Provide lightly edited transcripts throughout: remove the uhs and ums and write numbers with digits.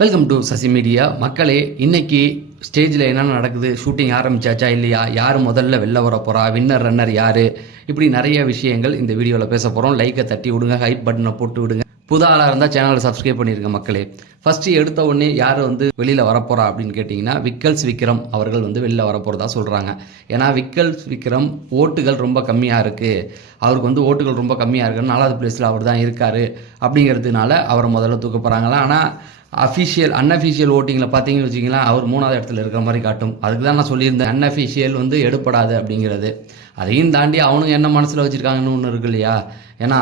Welcome to Sasi media. மக்களே, இன்னைக்கு ஸ்டேஜில் என்ன நடக்குது, ஷூட்டிங் ஆரம்பிச்சாச்சா இல்லையா, யார் முதல்ல வெளில வர போகிறா, வின்னர் ரன்னர் யார், இப்படி நிறைய விஷயங்கள் இந்த வீடியோவில் பேச போகிறோம். லைக்கை தட்டி விடுங்க, ஹைப் பட்டனை போட்டு விடுங்க. புது ஆளாக இருந்தால் சேனலை சப்ஸ்கிரைப் பண்ணியிருக்க மக்களே. ஃபஸ்ட்டு எடுத்த உடனே யார் வெளியில் வரப்போகிறா அப்படின்னு கேட்டிங்கன்னா, விக்கல்ஸ் விக்ரம் அவர்கள் வெளியில் வரப்போகிறதா சொல்கிறாங்க. ஏன்னா விக்கல்ஸ் விக்ரம் ஓட்டுகள் ரொம்ப கம்மியாக இருக்குது, அவருக்கு ஓட்டுகள் ரொம்ப கம்மியாக இருக்குன்னு 4வது பிளேஸில் அவர் தான் இருக்கார் அப்படிங்கிறதுனால அவரை முதல்ல தூக்க போகிறாங்களா. ஆனால் அன்அஃபிஷியல் ஓட்டிங்கில் பார்த்தீங்கன்னு வச்சிங்களேன், அவர் 3வது இடத்துல இருக்கிற மாதிரி காட்டும். அதுக்கு தான் நான் சொல்லியிருந்தேன் அன்அஃபிஷியல் எடுப்படாது அப்படிங்கிறது. அதையும் தாண்டி அவனுங்க என்ன மனசில் வச்சுருக்காங்கன்னு ஒன்று இருக்கு இல்லையா. ஏன்னா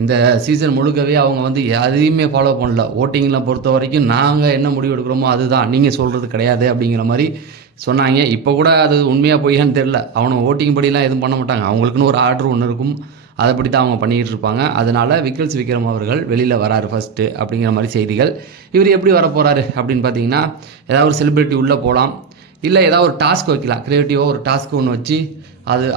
இந்த சீசன் முழுக்கவே அவங்க எதையுமே ஃபாலோ பண்ணல. ஓட்டிங்கில் பொறுத்த வரைக்கும் நாங்கள் என்ன முடிவு எடுக்கிறோமோ அதுதான், நீங்கள் சொல்கிறது கிடையாது அப்படிங்கிற மாதிரி சொன்னாங்க. இப்போ கூட அது உண்மையாக பொய்யான்னு தெரில. அவனை ஓட்டிங் படிலாம் எதுவும் பண்ண மாட்டாங்க, அவங்களுக்குன்னு ஒரு ஆர்டர் ஒன்று இருக்கும், அதைப்படி தான் அவங்க பண்ணிகிட்டு இருப்பாங்க. அதனால் விக்கல்ஸ் விக்ரம் அவர்கள் வெளியில் வராரு ஃபஸ்ட்டு அப்படிங்கிற மாதிரி செய்திகள். இவர் எப்படி வர போகிறாரு அப்படின்னு பார்த்தீங்கன்னா, ஏதாவது ஒரு செலிப்ரிட்டி உள்ளே போகலாம், இல்லை ஏதாவது ஒரு டாஸ்க் வைக்கலாம், க்ரியேட்டிவாக ஒரு டாஸ்க் ஒன்று வச்சு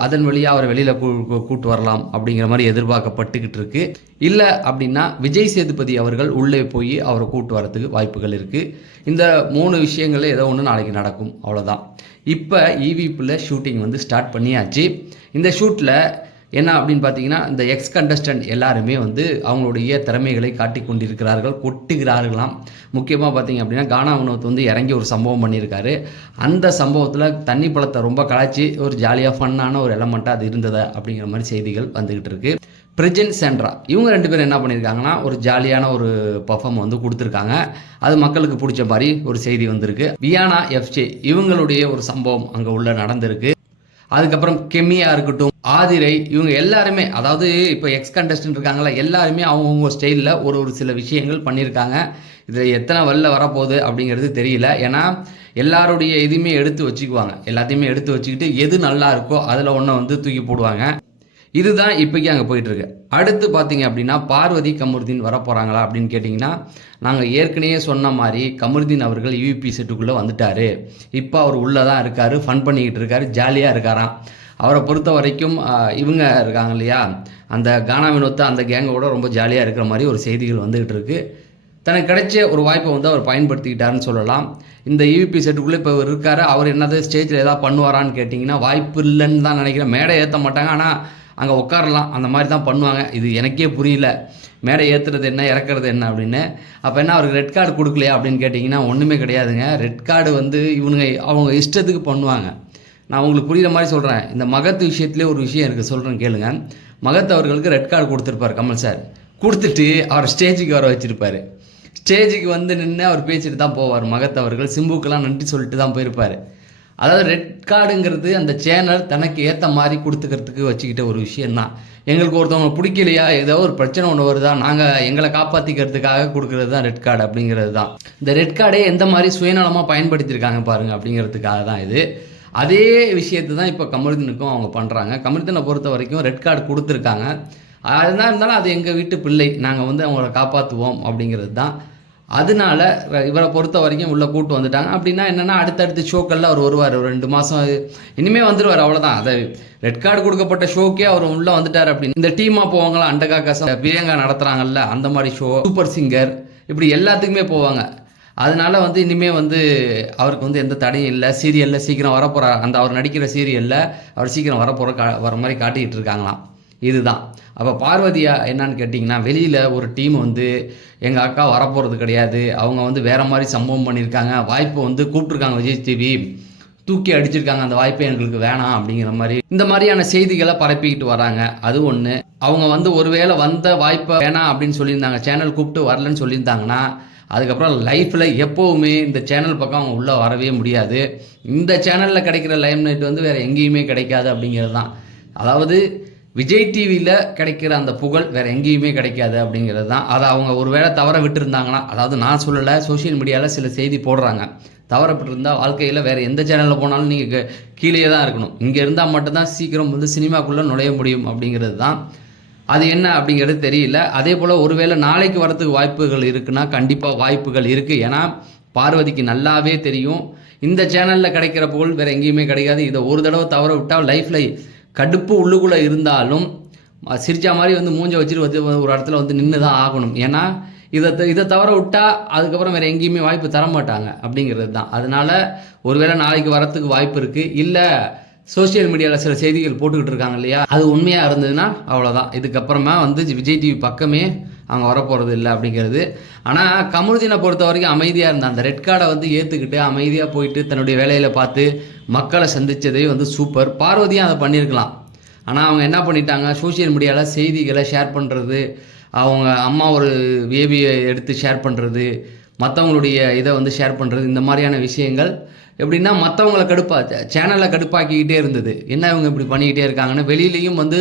அதன் வழியாக அவரை வெளியில் கூட்டு வரலாம் அப்படிங்கிற மாதிரி எதிர்பார்க்கப்பட்டுக்கிட்டு இருக்குது. இல்லை அப்படின்னா விஜய் சேதுபதி அவர்கள் உள்ளே போய் அவரை கூட்டு வரதுக்கு வாய்ப்புகள் இருக்குது. இந்த 3 விஷயங்களில் ஏதோ ஒன்று நாளைக்கு நடக்கும், அவ்வளோதான். இப்போ ஈவிபியில் ஷூட்டிங் ஸ்டார்ட் பண்ணியாச்சு. இந்த ஷூட்டில் என்ன அப்படின்னு பார்த்தீங்கன்னா, இந்த எக்ஸ் கண்டஸ்டன்ட் எல்லாருமே அவங்களுடைய திறமைகளை காட்டி கொண்டிருக்கிறார்கள், கொட்டுகிறார்களாம். முக்கியமாக பார்த்தீங்க அப்படின்னா, கானா வினோத் இறங்கி ஒரு சம்பவம் பண்ணியிருக்காரு. அந்த சம்பவத்தில் தண்ணி பழத்தை ரொம்ப கலாய்ச்சி ஒரு ஜாலியாக ஃபன்னான ஒரு எலமெண்ட்டாக அது இருந்தது அப்படிங்கிற மாதிரி செய்திகள் வந்துக்கிட்டு இருக்கு. பிரஜன் சென்ட்ரா இவங்க 2 பேரும் என்ன பண்ணியிருக்காங்கன்னா, ஒரு ஜாலியான ஒரு பர்ஃபார்ம் கொடுத்துருக்காங்க. அது மக்களுக்கு பிடிச்ச மாதிரி ஒரு செய்தி வந்திருக்கு. வியானா எஃப்ஜே இவங்களுடைய ஒரு சம்பவம் அங்கே உள்ள நடந்திருக்கு. அதுக்கப்புறம் கெமியா இருக்கட்டும், ஆதிரை, இவங்க எல்லாருமே, அதாவது இப்போ எக்ஸ் கண்டஸ்டன்ட் இருக்காங்களா, எல்லாருமே அவங்கவுங்க ஸ்டைலில் ஒரு சில விஷயங்கள் பண்ணியிருக்காங்க. இதில் எத்தனை வெளில வரப்போகுது அப்படிங்கிறது தெரியல. ஏன்னா எல்லாருடைய எதுவுமே எடுத்து வச்சுக்குவாங்க, எல்லாத்தையுமே எடுத்து வச்சுக்கிட்டு எது நல்லா இருக்கோ அதில் ஒன்றை தூக்கி போடுவாங்க. இதுதான் இப்போக்கி அங்கே போயிட்டுருக்கு. அடுத்து பார்த்தீங்க அப்படின்னா, பார்வதி கமருதீன் வரப்போகிறாங்களா அப்படின்னு கேட்டிங்கன்னா, நாங்கள் ஏற்கனவே சொன்ன மாதிரி கமருதீன் அவர்கள் யூபி செட்டுக்குள்ளே வந்துட்டார். இப்போ அவர் உள்ளே தான் இருக்கார், ஃபன் பண்ணிக்கிட்டு இருக்கார், ஜாலியாக இருக்காராம். அவரை பொறுத்த வரைக்கும் இவங்க இருக்காங்க இல்லையா, அந்த கானா வினோத்தை அந்த கேங்கோட ரொம்ப ஜாலியாக இருக்கிற மாதிரி ஒரு செய்திகள் வந்துக்கிட்டு இருக்குது. தனக்கு கிடைச்ச ஒரு வாய்ப்பை அவர் பயன்படுத்திக்கிட்டாருன்னு சொல்லலாம். இந்த யூபி செட்டுக்குள்ளே இப்போ இருக்கார். அவர் என்னது ஸ்டேஜில் எதாவது பண்ணுவாரான்னு கேட்டிங்கன்னா, வாய்ப்பு இல்லைன்னு தான் நினைக்கிறேன். மேடை ஏற்ற மாட்டாங்க, ஆனால் அங்கே உட்காரலாம், அந்த மாதிரி தான் பண்ணுவாங்க. இது எனக்கே புரியல, மேடை ஏற்றுறது என்ன இறக்குறது என்ன அப்படின்னு. அப்போ என்ன அவருக்கு ரெட் கார்டு கொடுக்கலையா அப்படின்னு கேட்டிங்கன்னா, ஒன்றுமே கிடையாதுங்க. ரெட் கார்டு இவனுங்க அவங்க இஷ்டத்துக்கு பண்ணுவாங்க. நான் உங்களுக்கு புரிகிற மாதிரி சொல்கிறேன். இந்த மகத் விஷயத்துலேயே ஒரு விஷயம் எனக்கு சொல்கிறேன் கேளுங்க. மகத் அவர்களுக்கு ரெட் கார்டு கொடுத்துருப்பார் கமல் சார். கொடுத்துட்டு அவர் ஸ்டேஜுக்கு வர வச்சுருப்பார். ஸ்டேஜுக்கு நின்று அவர் பேசிட்டு தான் போவார். மகத் அவர்கள் சிம்புக்கெல்லாம் நன்றி சொல்லிட்டு தான் போயிருப்பார். அதாவது ரெட் கார்டுங்கிறது அந்த சேனல் தனக்கு ஏற்ற மாதிரி கொடுத்துக்கிறதுக்கு வச்சுக்கிட்ட ஒரு விஷயந்தான். எங்களுக்கு ஒருத்தவங்க பிடிக்கலையா, ஏதோ ஒரு பிரச்சனை ஒன்று வருதா, நாங்கள் எங்களை காப்பாற்றிக்கிறதுக்காக கொடுக்குறது தான் ரெட் கார்டு அப்படிங்கிறது தான். இந்த ரெட் கார்டே எந்த மாதிரி சுயநலமாக பயன்படுத்தியிருக்காங்க பாருங்கள் அப்படிங்கிறதுக்காக தான் இது. அதே விஷயத்தை தான் இப்போ கமருதீனுக்கும் அவங்க பண்ணுறாங்க. கமருதீனை பொறுத்த வரைக்கும் ரெட் கார்டு கொடுத்துருக்காங்க. அதுதான் இருந்தாலும் அது எங்கள் வீட்டு பிள்ளை, நாங்கள் அவங்கள காப்பாற்றுவோம் அப்படிங்கிறது தான். அதனால இவரை பொறுத்த வரைக்கும் உள்ளே கூட்டு வந்துட்டாங்க. அப்படின்னா என்னென்னா, அடுத்தடுத்த ஷோக்கெல்லாம் அவர் வருவார். ஒரு 2 மாதம் இனிமேல் வந்துடுவார், அவ்வளோதான். அதை ரெட் கார்டு கொடுக்கப்பட்ட ஷோக்கே அவர் உள்ளே வந்துட்டார். அப்படின்னு இந்த டீமாக போவாங்களா, அண்டகா கசம் பிரியங்கா நடத்துகிறாங்கல்ல, அந்த மாதிரி ஷோ, சூப்பர் சிங்கர், இப்படி எல்லாத்துக்குமே போவாங்க. அதனால இனிமேல் அவருக்கு எந்த தடையும் இல்லை. சீரியலில் சீக்கிரம் வரப்போகிறார், அந்த அவர் நடிக்கிற சீரியலில் அவர் சீக்கிரம் வர மாதிரி காட்டிக்கிட்டு இருக்காங்களாம். இதுதான். அப்போ பார்வதியா என்னன்னு கேட்டிங்கன்னா, வெளியில் ஒரு டீம் எங்கள் அக்கா வரப்போகிறது கிடையாது, அவங்க வேறு மாதிரி சம்பவம் பண்ணியிருக்காங்க, வாய்ப்பை கூப்பிட்ருக்காங்க, விஜய் டிவி தூக்கி அடிச்சிருக்காங்க, அந்த வாய்ப்பை எங்களுக்கு வேணாம் அப்படிங்கிற மாதிரி இந்த மாதிரியான செய்திகளை பரப்பிக்கிட்டு வராங்க. அது ஒன்று. அவங்க ஒருவேளை வந்த வாய்ப்பை வேணாம் அப்படின்னு சொல்லியிருந்தாங்க, சேனல் கூப்பிட்டு வரலன்னு சொல்லியிருந்தாங்கன்னா, அதுக்கப்புறம் லைஃப்பில் எப்போவுமே இந்த சேனல் பக்கம் அவங்க உள்ளே வரவே முடியாது. இந்த சேனலில் கிடைக்கிற லைம்லைட் வேறு எங்கேயுமே கிடைக்காது அப்படிங்கிறது தான். அதாவது விஜய் டிவியில் கிடைக்கிற அந்த புகழ் வேறு எங்கேயுமே கிடைக்காது அப்படிங்கிறது தான். அதை அவங்க ஒரு வேளை தவற விட்டுருந்தாங்கன்னா, அதாவது நான் சொல்லலை, சோஷியல் மீடியாவில் சில செய்தி போடுறாங்க, தவறப்பட்டிருந்தால் வாழ்க்கையில் வேறு எந்த சேனலில் போனாலும் நீங்கள் கீழே தான் இருக்கணும், இங்கே இருந்தால் மட்டும்தான் சீக்கிரம் சினிமாக்குள்ளே நுழைய முடியும் அப்படிங்கிறது தான். அது என்ன அப்படிங்கிறது தெரியல. அதே போல் ஒருவேளை நாளைக்கு வரத்துக்கு வாய்ப்புகள் இருக்குன்னா கண்டிப்பாக வாய்ப்புகள் இருக்குது. ஏன்னா பார்வதிக்கு நல்லாவே தெரியும், இந்த சேனலில் கிடைக்கிற புகழ் வேறு எங்கேயுமே கிடைக்காது. இதை ஒரு தடவை தவற விட்டால் லைஃப்பில் கடுப்பு உள்ளுக்குள்ளே இருந்தாலும் சிரிச்சா மாதிரி மூஞ்ச வச்சுட்டு ஒரு இடத்துல நின்று தான் ஆகணும். ஏன்னா இதை தவிர விட்டா அதுக்கப்புறம் வேறு எங்கேயுமே வாய்ப்பு தர மாட்டாங்க அப்படிங்கிறது தான். அதனால ஒருவேளை நாளைக்கு வரத்துக்கு வாய்ப்பு இருக்குது. இல்லை சோஷியல் மீடியாவில் சில செய்திகள் போட்டுக்கிட்டு இருக்காங்க இல்லையா, அது உண்மையாக இருந்ததுன்னா அவ்வளோதான். இதுக்கப்புறமா வந்து விஜய் டிவி பக்கமே அவங்க வரப்போகிறது இல்லை அப்படிங்கிறது. ஆனால் கமருதீனை பொறுத்த வரைக்கும் அமைதியாக இருந்தான். அந்த ரெட் கார்டை வந்து ஏற்றுக்கிட்டு அமைதியாக போயிட்டு தன்னுடைய வேலையில் பார்த்து மக்களை சந்தித்ததே வந்து சூப்பர். பார்வதியும் அதை பண்ணியிருக்கலாம். ஆனால் அவங்க என்ன பண்ணிட்டாங்க, சோஷியல் மீடியாவில் செய்திகளை ஷேர் பண்ணுறது, அவங்க அம்மா ஒரு பேபியை எடுத்து ஷேர் பண்ணுறது, மற்றவங்களுடைய இதை வந்து ஷேர் பண்ணுறது, இந்த மாதிரியான விஷயங்கள் எப்படின்னா மற்றவங்களை சேனலில் கடுப்பாக்கிக்கிட்டே இருந்தது. என்ன இவங்க இப்படி பண்ணிக்கிட்டே இருக்காங்கன்னு. வெளியிலையும் வந்து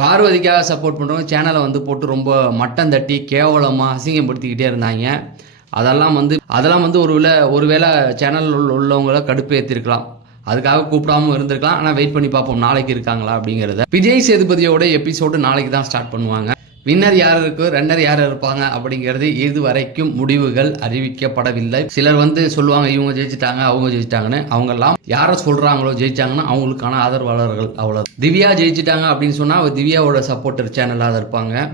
பார்வதிக்காக சப்போர்ட் பண்ணுறவங்க சேனலை வந்து போட்டு ரொம்ப மட்டம் தட்டி கேவலமாக அசிங்கப்படுத்திக்கிட்டே இருந்தாங்க. அதெல்லாம் வந்து ஒருவேளை சேனல் உள்ளவங்கள கடுப்பேற்றிருக்கலாம். அதுக்காக கூப்பிடாமல் இருந்திருக்கலாம். ஆனால் வெயிட் பண்ணி பார்ப்போம் நாளைக்கு இருக்காங்களா அப்படிங்கிறத. விஜய் சேதுபதியோட எபிசோடு நாளைக்கு தான் ஸ்டார்ட் பண்ணுவாங்க. வின்னர் யார் இருக்கு, ரன்னர் யார் இருப்பாங்க அப்படிங்கிறது இதுவரைக்கும் முடிவுகள் அறிவிக்கப்படவில்லை. சிலர் வந்து சொல்லுவாங்க இவங்க ஜெயிச்சிட்டாங்க அவங்க ஜெயிச்சிட்டாங்கன்னு. அவங்கெல்லாம் யாரை சொல்கிறாங்களோ ஜெயிச்சாங்கன்னா அவங்களுக்கான ஆதரவாளர்கள், அவ்வளோ. திவ்யா ஜெயிச்சிட்டாங்க அப்படின்னு சொன்னால் திவ்யாவோட சப்போர்ட்டர் சேனலாக இருப்பாங்க.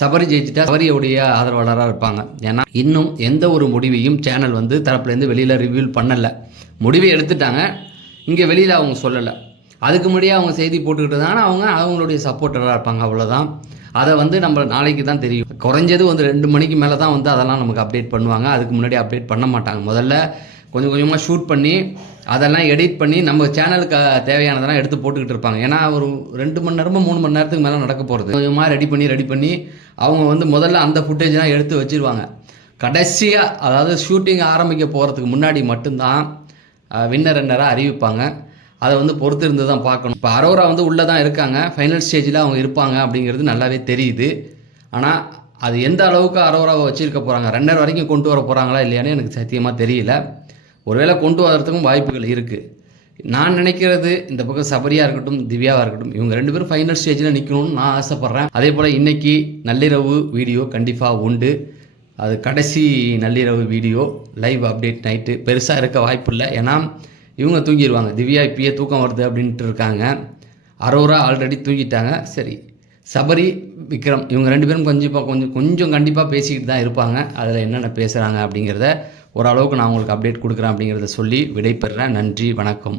சபரி ஜெயிச்சிட்டா சபரியோடைய ஆதரவாளராக இருப்பாங்க. ஏன்னா இன்னும் எந்த ஒரு முடிவையும் சேனல் வந்து தரப்புலேருந்து வெளியில் ரிவீல் பண்ணலை. முடிவை எடுத்துட்டாங்க, இங்கே வெளியில் அவங்க சொல்லலை. அதுக்கு முன்னாடியே அவங்க செய்தி போட்டுக்கிட்டு இருந்தாங்கன்னா அவங்களுடைய சப்போர்ட்டராக இருப்பாங்க, அவ்வளோதான். அதை வந்து நம்ம நாளைக்கு தான் தெரியும். குறைஞ்சது வந்து 2 மணிக்கு மேலே தான் வந்து அதெல்லாம் நமக்கு அப்டேட் பண்ணுவாங்க. அதுக்கு முன்னாடி அப்டேட் பண்ண மாட்டாங்க. முதல்ல கொஞ்சம் கொஞ்சமாக ஷூட் பண்ணி அதெல்லாம் எடிட் பண்ணி நம்ம சேனலுக்கு தேவையானதெல்லாம் எடுத்து போட்டுக்கிட்டு இருப்பாங்க. ஏன்னா ஒரு 2 மணி நேரமோ 3 மணி நேரத்துக்கு மேலே நடக்க போகிறது. கொஞ்சமாக ரெடி பண்ணி அவங்க வந்து முதல்ல அந்த ஃபுட்டேஜ்லாம் எடுத்து வச்சுருவாங்க. கடைசியாக அதாவது ஷூட்டிங் ஆரம்பிக்க போகிறதுக்கு முன்னாடி மட்டும்தான் வின்னர் ரன்னராக அறிவிப்பாங்க. அதை வந்து பொறுத்து இருந்து தான் பார்க்கணும். இப்போ அரோரா வந்து உள்ளே தான் இருக்காங்க, ஃபைனல் ஸ்டேஜில் அவங்க இருப்பாங்க அப்படிங்கிறது நல்லாவே தெரியுது. ஆனால் அது எந்த அளவுக்கு அரோராவை வச்சுருக்க போகிறாங்க, ரன்னர் வரைக்கும் கொண்டு வர போகிறாங்களா இல்லையானு எனக்கு சத்தியமாக தெரியல. ஒருவேளை கொண்டு வரதுக்கும் வாய்ப்புகள் இருக்குது. நான் நினைக்கிறது இந்த பக்கம் சபரியாக இருக்கட்டும் திவ்யாவாக இருக்கட்டும், இவங்க 2 பேரும் ஃபைனல் ஸ்டேஜில் நிற்கணும்னு நான் ஆசைப்பட்றேன். அதே போல் இன்றைக்கி நள்ளிரவு வீடியோ கண்டிப்பாக உண்டு. அது கடைசி நள்ளிரவு வீடியோ, லைவ் அப்டேட் நைட்டு. பெருசாக இருக்க வாய்ப்பு இல்லை. ஏன்னா இவங்க தூங்கிடுவாங்க. திவ்யா இப்பயே தூக்கம் வருது அப்படின்ட்டு இருக்காங்க. அரோரா ஆல்ரெடி தூங்கிட்டாங்க. சரி, சபரி விக்ரம் இவங்க 2 பேரும் கொஞ்சம் கண்டிப்பாக பேசிக்கிட்டு தான் இருப்பாங்க. அதில் என்னென்ன பேசுகிறாங்க அப்படிங்கிறத ஓரளவுக்கு நான் உங்களுக்கு அப்டேட் கொடுக்குறேன் அப்படிங்கிறத சொல்லி விடைபெறுறேன். நன்றி, வணக்கம்.